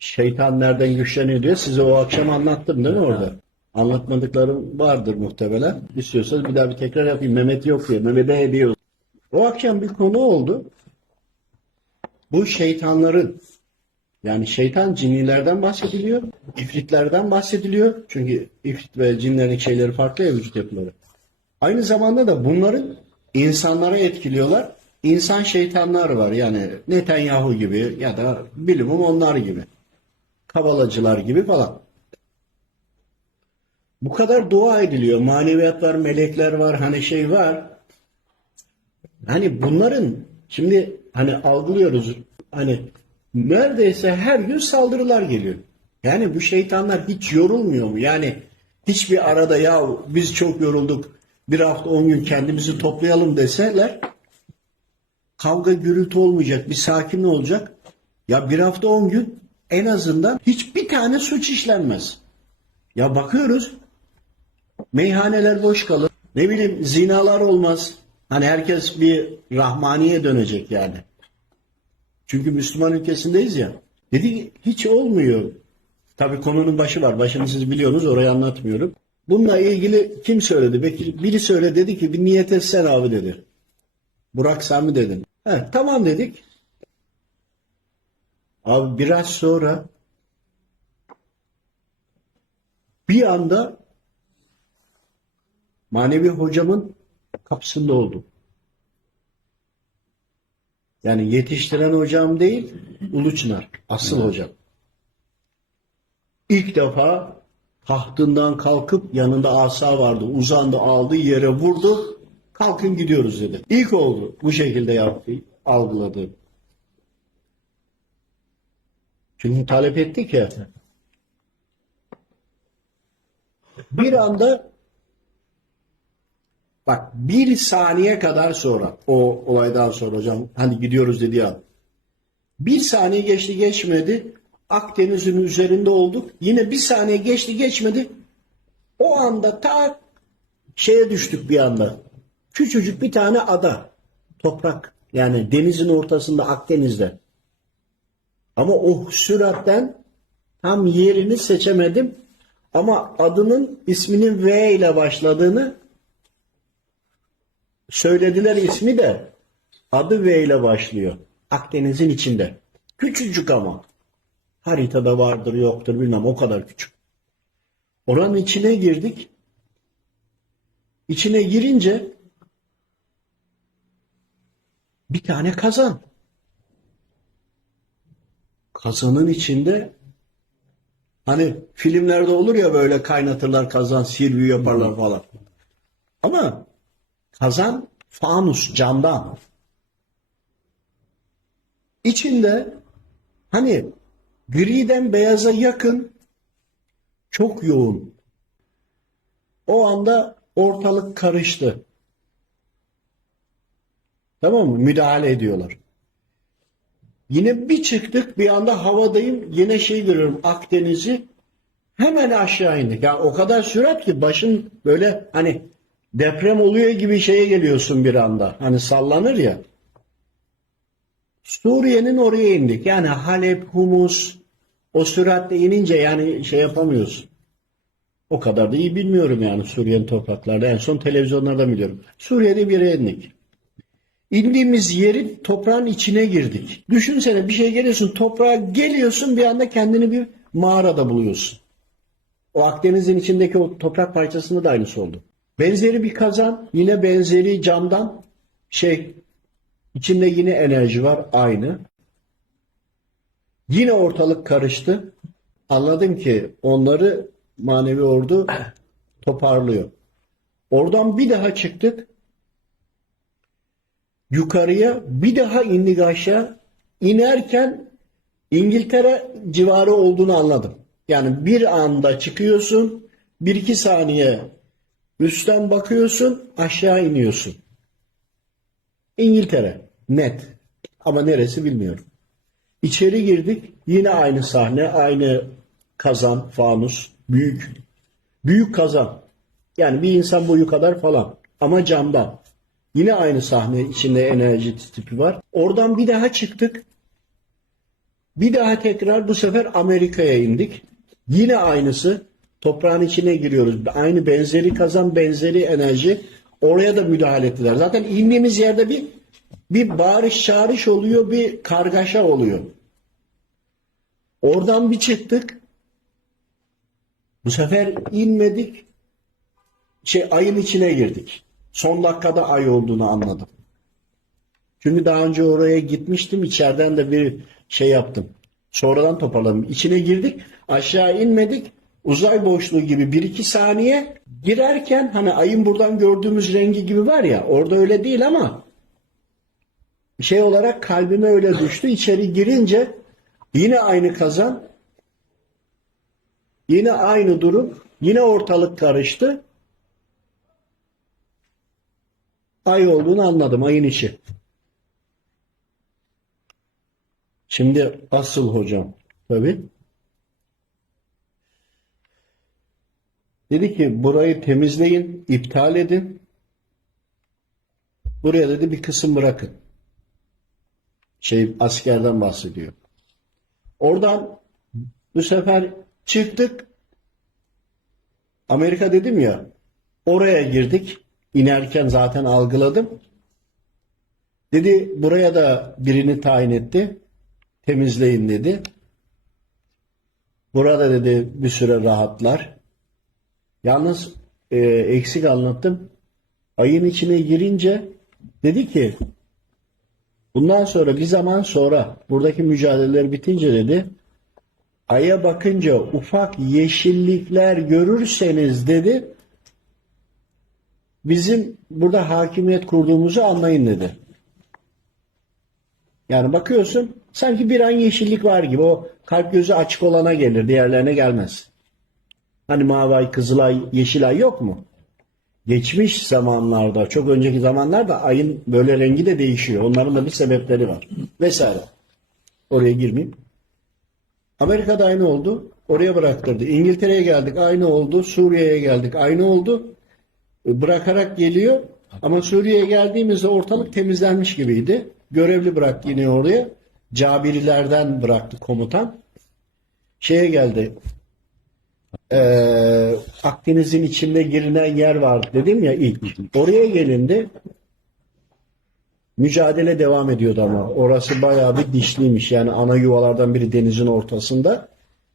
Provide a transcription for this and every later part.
şeytan nereden güçleniyor diye size o akşam anlattım değil mi orada? Anlatmadıklarım vardır muhtemelen. İstiyorsanız bir daha bir tekrar yapayım. Mehmet yok diye. Mehmet'e hediye olsun. O akşam bir konu oldu. Bu şeytanların yani şeytan cinnilerden bahsediliyor. ifritlerden bahsediliyor. Çünkü ifrit ve cinlerin şeyleri farklı ya vücut yapıları. Aynı zamanda da bunların insanlara etkiliyorlar. İnsan şeytanlar var yani Netanyahu gibi ya da bilimum onlar gibi. Kabalacılar gibi falan. Bu kadar dua ediliyor. Maneviyat var, melekler var, hani şey var. Hani bunların şimdi hani algılıyoruz hani neredeyse her gün saldırılar geliyor. Yani bu şeytanlar hiç yorulmuyor mu? Yani hiçbir arada ya biz çok yorulduk bir hafta on gün kendimizi toplayalım deseler kavga gürültü olmayacak bir sakin olacak. Ya bir hafta on gün en azından hiçbir tane suç işlenmez. Ya bakıyoruz meyhaneler boş kalır. Ne bileyim zinalar olmaz. Hani herkes bir rahmaniye dönecek yani. Çünkü Müslüman ülkesindeyiz ya. Dedi hiç olmuyor. Tabii konunun başı var. Başını siz biliyorsunuz orayı anlatmıyorum. Bununla ilgili kim söyledi? Belki biri söyledi dedi ki bir niyet etsen abi dedi. Burak sen mi dedin? He, tamam dedik. Abi biraz sonra bir anda manevi hocamın kapısında oldum. Yani yetiştiren hocam değil, Ulu Çınar, asıl hocam. İlk defa tahtından kalkıp yanında asa vardı. Uzandı, aldı, yere vurdu. Kalkın gidiyoruz dedi. İlk oldu bu şekilde yaptı, algıladı. Çünkü talep ettik ya. Bir anda Bak bir saniye kadar sonra o olaydan sonra hocam hani gidiyoruz dedi ya. Bir saniye geçti geçmedi. Akdeniz'in üzerinde olduk. Yine bir saniye geçti geçmedi. O anda tak şeye düştük bir anda. Küçücük bir tane ada. Toprak. Yani denizin ortasında Akdeniz'de. Ama o süratten tam yerini seçemedim. Ama adının isminin V ile başladığını Söylediler ismi de adı V ile başlıyor. Akdeniz'in içinde. Küçücük ama. Haritada vardır yoktur bilmem o kadar küçük. Oranın içine girdik. İçine girince bir tane kazan. Kazanın içinde hani filmlerde olur ya böyle kaynatırlar kazan, sirvi yaparlar falan. Ama Kazan fanus camdan. İçinde hani griden beyaza yakın çok yoğun. O anda ortalık karıştı. Tamam mı? Müdahale ediyorlar. Yine bir çıktık bir anda havadayım yine şey görüyorum Akdeniz'i hemen aşağı indik. Ya o kadar sürat ki başın böyle hani deprem oluyor gibi şeye geliyorsun bir anda. Hani sallanır ya. Suriye'nin oraya indik. Yani Halep, Humus o süratle inince yani şey yapamıyorsun. O kadar da iyi bilmiyorum yani Suriye'nin topraklarda. En son televizyonlarda biliyorum. Suriye'de bir yere indik. İndiğimiz yerin toprağın içine girdik. Düşünsene bir şey geliyorsun toprağa geliyorsun bir anda kendini bir mağarada buluyorsun. O Akdeniz'in içindeki o toprak parçasında da aynısı oldu. Benzeri bir kazan, yine benzeri camdan şey, içinde yine enerji var aynı. Yine ortalık karıştı. Anladım ki onları manevi ordu toparlıyor. Oradan bir daha çıktık. Yukarıya bir daha indik aşağı. İnerken İngiltere civarı olduğunu anladım. Yani bir anda çıkıyorsun, bir iki saniye Üstten bakıyorsun, aşağı iniyorsun. İngiltere. Net. Ama neresi bilmiyorum. İçeri girdik. Yine aynı sahne, aynı kazan, fanus, büyük. Büyük kazan. Yani bir insan boyu kadar falan. Ama camdan. Yine aynı sahne içinde enerji tipi var. Oradan bir daha çıktık. Bir daha tekrar bu sefer Amerika'ya indik. Yine aynısı. Toprağın içine giriyoruz. Aynı benzeri kazan, benzeri enerji. Oraya da müdahale ettiler. Zaten indiğimiz yerde bir bir bağırış çağırış oluyor, bir kargaşa oluyor. Oradan bir çıktık. Bu sefer inmedik. Şey ayın içine girdik. Son dakikada ay olduğunu anladım. Çünkü daha önce oraya gitmiştim. İçeriden de bir şey yaptım. Sonradan toparladım. İçine girdik. Aşağı inmedik. Uzay boşluğu gibi bir iki saniye girerken hani ayın buradan gördüğümüz rengi gibi var ya orada öyle değil ama şey olarak kalbime öyle düştü. İçeri girince yine aynı kazan yine aynı durum yine ortalık karıştı. Ay olduğunu anladım. Ayın içi. Şimdi asıl hocam tabii. Dedi ki burayı temizleyin, iptal edin. Buraya dedi bir kısım bırakın. Şey askerden bahsediyor. Oradan bu sefer çıktık. Amerika dedim ya. Oraya girdik. İnerken zaten algıladım. Dedi buraya da birini tayin etti. Temizleyin dedi. Burada dedi bir süre rahatlar. Yalnız e, eksik anlattım. Ayın içine girince dedi ki bundan sonra bir zaman sonra buradaki mücadeleler bitince dedi aya bakınca ufak yeşillikler görürseniz dedi bizim burada hakimiyet kurduğumuzu anlayın dedi. Yani bakıyorsun sanki bir an yeşillik var gibi o kalp gözü açık olana gelir diğerlerine gelmez. Hani mavi ay, kızılay, yeşilay yok mu? Geçmiş zamanlarda, çok önceki zamanlarda ayın böyle rengi de değişiyor. Onların da bir sebepleri var. Vesaire. Oraya girmeyeyim. Amerika'da aynı oldu. Oraya bıraktırdı. İngiltere'ye geldik aynı oldu. Suriye'ye geldik aynı oldu. E, Bırakarak geliyor. Ama Suriye'ye geldiğimizde ortalık temizlenmiş gibiydi. Görevli bıraktı yine oraya. Cabirilerden bıraktı komutan. Şeye geldi. Ee, Akdeniz'in içinde girinen yer var dedim ya ilk. Oraya gelindi. Mücadele devam ediyordu ama. Orası bayağı bir dişliymiş. Yani ana yuvalardan biri denizin ortasında.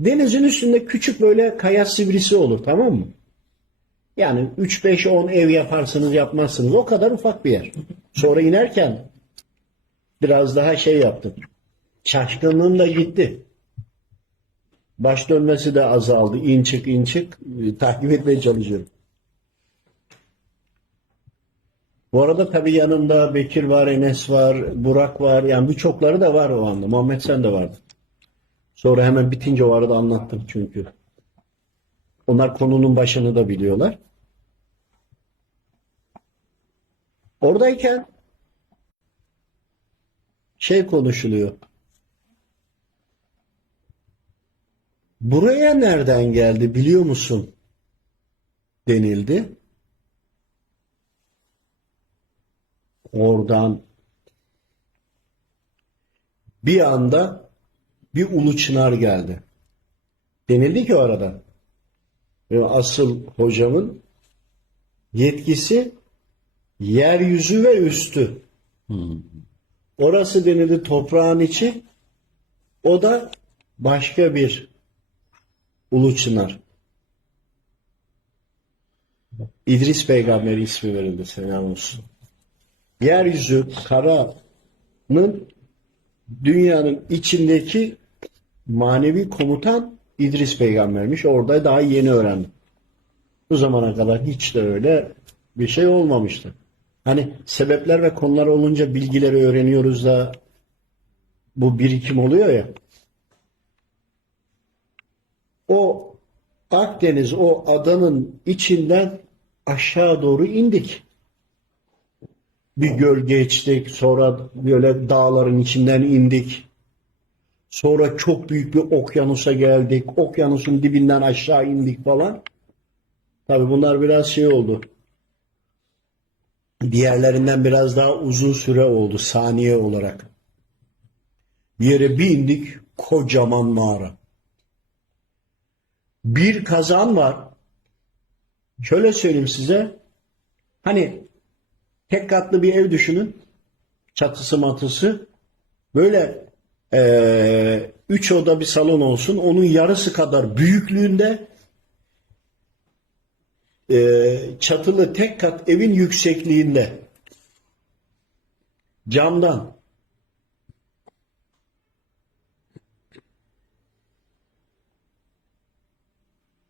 Denizin üstünde küçük böyle kaya sivrisi olur tamam mı? Yani 3-5-10 ev yaparsınız yapmazsınız. O kadar ufak bir yer. Sonra inerken biraz daha şey yaptım. Şaşkınlığım da gitti. Baş dönmesi de azaldı. İn çık in çık. E, Takip etmeye çalışıyorum. Bu arada tabii yanımda Bekir var, Enes var, Burak var. Yani birçokları da var o anda. Muhammed sen de vardı. Sonra hemen bitince o arada anlattım çünkü. Onlar konunun başını da biliyorlar. Oradayken şey konuşuluyor. Buraya nereden geldi biliyor musun? denildi. Oradan bir anda bir ulu çınar geldi. Denildi ki o arada. Asıl hocamın yetkisi yeryüzü ve üstü. Orası denildi toprağın içi. O da başka bir Ulu Çınar. İdris Peygamber ismi verildi selam olsun. Yeryüzü karanın dünyanın içindeki manevi komutan İdris Peygambermiş. Orada daha yeni öğrendim. Bu zamana kadar hiç de öyle bir şey olmamıştı. Hani sebepler ve konular olunca bilgileri öğreniyoruz da bu birikim oluyor ya. O Akdeniz, o adanın içinden aşağı doğru indik. Bir göl geçtik, sonra böyle dağların içinden indik. Sonra çok büyük bir okyanusa geldik. Okyanusun dibinden aşağı indik falan. Tabii bunlar biraz şey oldu. Diğerlerinden biraz daha uzun süre oldu saniye olarak. Bir yere bir indik. kocaman mağara. Bir kazan var. Şöyle söyleyeyim size. Hani tek katlı bir ev düşünün. Çatısı matısı. Böyle eee, üç oda bir salon olsun. Onun yarısı kadar büyüklüğünde eee, çatılı tek kat evin yüksekliğinde. Camdan.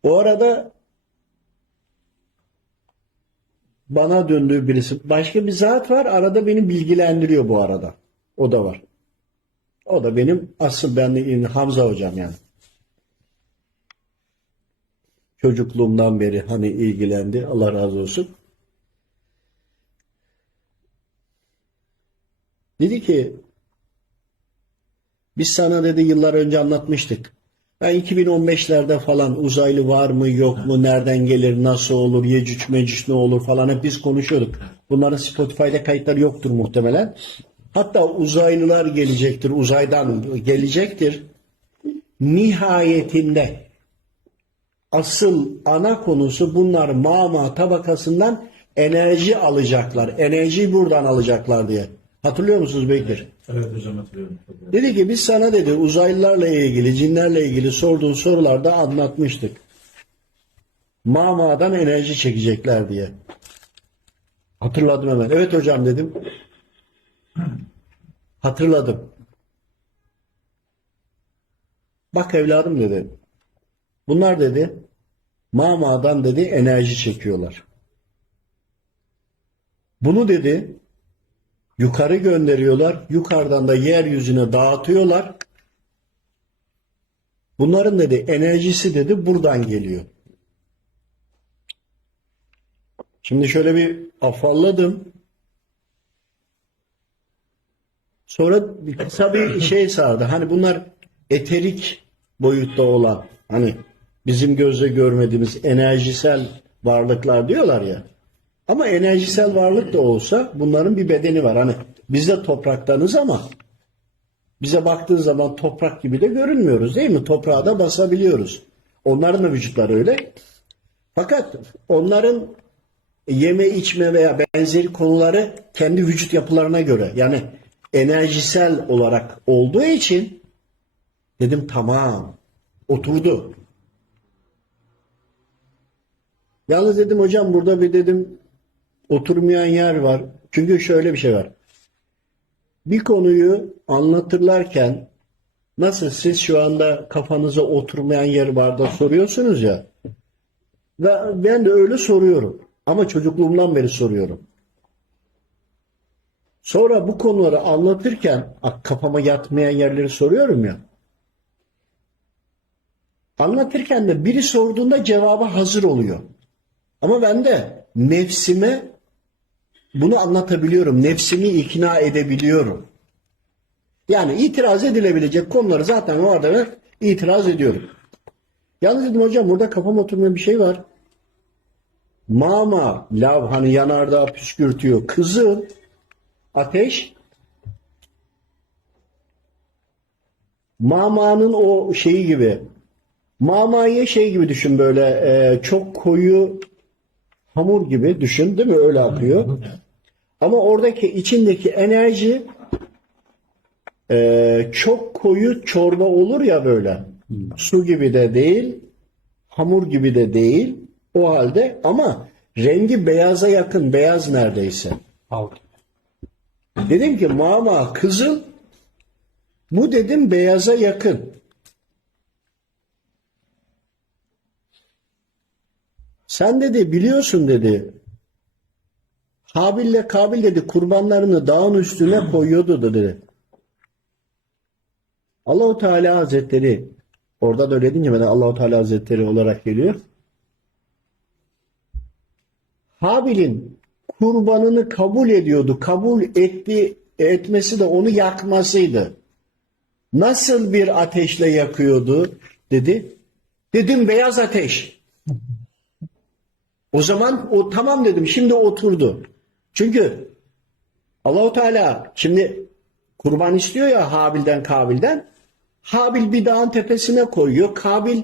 O arada bana döndüğü birisi. Başka bir zat var. Arada beni bilgilendiriyor bu arada. O da var. O da benim asıl ben Hamza hocam yani. Çocukluğumdan beri hani ilgilendi. Allah razı olsun. Dedi ki biz sana dedi yıllar önce anlatmıştık. Ben 2015'lerde falan uzaylı var mı yok mu nereden gelir nasıl olur yecüc mecüc ne olur falan hep biz konuşuyorduk. Bunların Spotify'da kayıtları yoktur muhtemelen. Hatta uzaylılar gelecektir uzaydan gelecektir. Nihayetinde asıl ana konusu bunlar mama tabakasından enerji alacaklar. Enerjiyi buradan alacaklar diye. Hatırlıyor musunuz Bekir? Evet hocam hatırlıyorum. Dedi ki biz sana dedi uzaylılarla ilgili, cinlerle ilgili sorduğun sorularda anlatmıştık. Mamadan enerji çekecekler diye. Hatırladım hemen. Evet hocam dedim. Hatırladım. Bak evladım dedi. Bunlar dedi mamadan dedi enerji çekiyorlar. Bunu dedi yukarı gönderiyorlar. Yukarıdan da yeryüzüne dağıtıyorlar. Bunların dedi enerjisi dedi buradan geliyor. Şimdi şöyle bir afalladım. Sonra bir kısa bir şey sardı. Hani bunlar eterik boyutta olan hani bizim gözle görmediğimiz enerjisel varlıklar diyorlar ya. Ama enerjisel varlık da olsa bunların bir bedeni var. Hani biz de topraktanız ama bize baktığın zaman toprak gibi de görünmüyoruz değil mi? Toprağa da basabiliyoruz. Onların da vücutları öyle. Fakat onların yeme içme veya benzeri konuları kendi vücut yapılarına göre yani enerjisel olarak olduğu için dedim tamam oturdu. Yalnız dedim hocam burada bir dedim oturmayan yer var. Çünkü şöyle bir şey var. Bir konuyu anlatırlarken nasıl siz şu anda kafanıza oturmayan yer var da soruyorsunuz ya. Ve ben de öyle soruyorum. Ama çocukluğumdan beri soruyorum. Sonra bu konuları anlatırken kafama yatmayan yerleri soruyorum ya. Anlatırken de biri sorduğunda cevaba hazır oluyor. Ama ben de nefsime bunu anlatabiliyorum. Nefsimi ikna edebiliyorum. Yani itiraz edilebilecek konuları zaten orada ben itiraz ediyorum. Yalnız dedim hocam burada kafam oturmayan bir şey var. Mama, lav hani yanardağ püskürtüyor. Kızıl, ateş. Mama'nın o şeyi gibi. Mama'yı şey gibi düşün böyle e, çok koyu hamur gibi düşün değil mi? Öyle akıyor. Ama oradaki içindeki enerji e, çok koyu çorba olur ya böyle. Su gibi de değil, hamur gibi de değil. O halde ama rengi beyaza yakın, beyaz neredeyse. Dedim ki mama kızıl, bu dedim beyaza yakın. Sen dedi biliyorsun dedi. Habil'le Kabil dedi kurbanlarını dağın üstüne koyuyordu dedi. Allahu Teala Hazretleri orada da öyle deyince ben Allahu Teala Hazretleri olarak geliyor. Habil'in kurbanını kabul ediyordu. Kabul etti etmesi de onu yakmasıydı. Nasıl bir ateşle yakıyordu dedi. Dedim beyaz ateş. O zaman o tamam dedim. Şimdi oturdu. Çünkü Allahu Teala şimdi kurban istiyor ya Habil'den Kabil'den. Habil bir dağın tepesine koyuyor. Kabil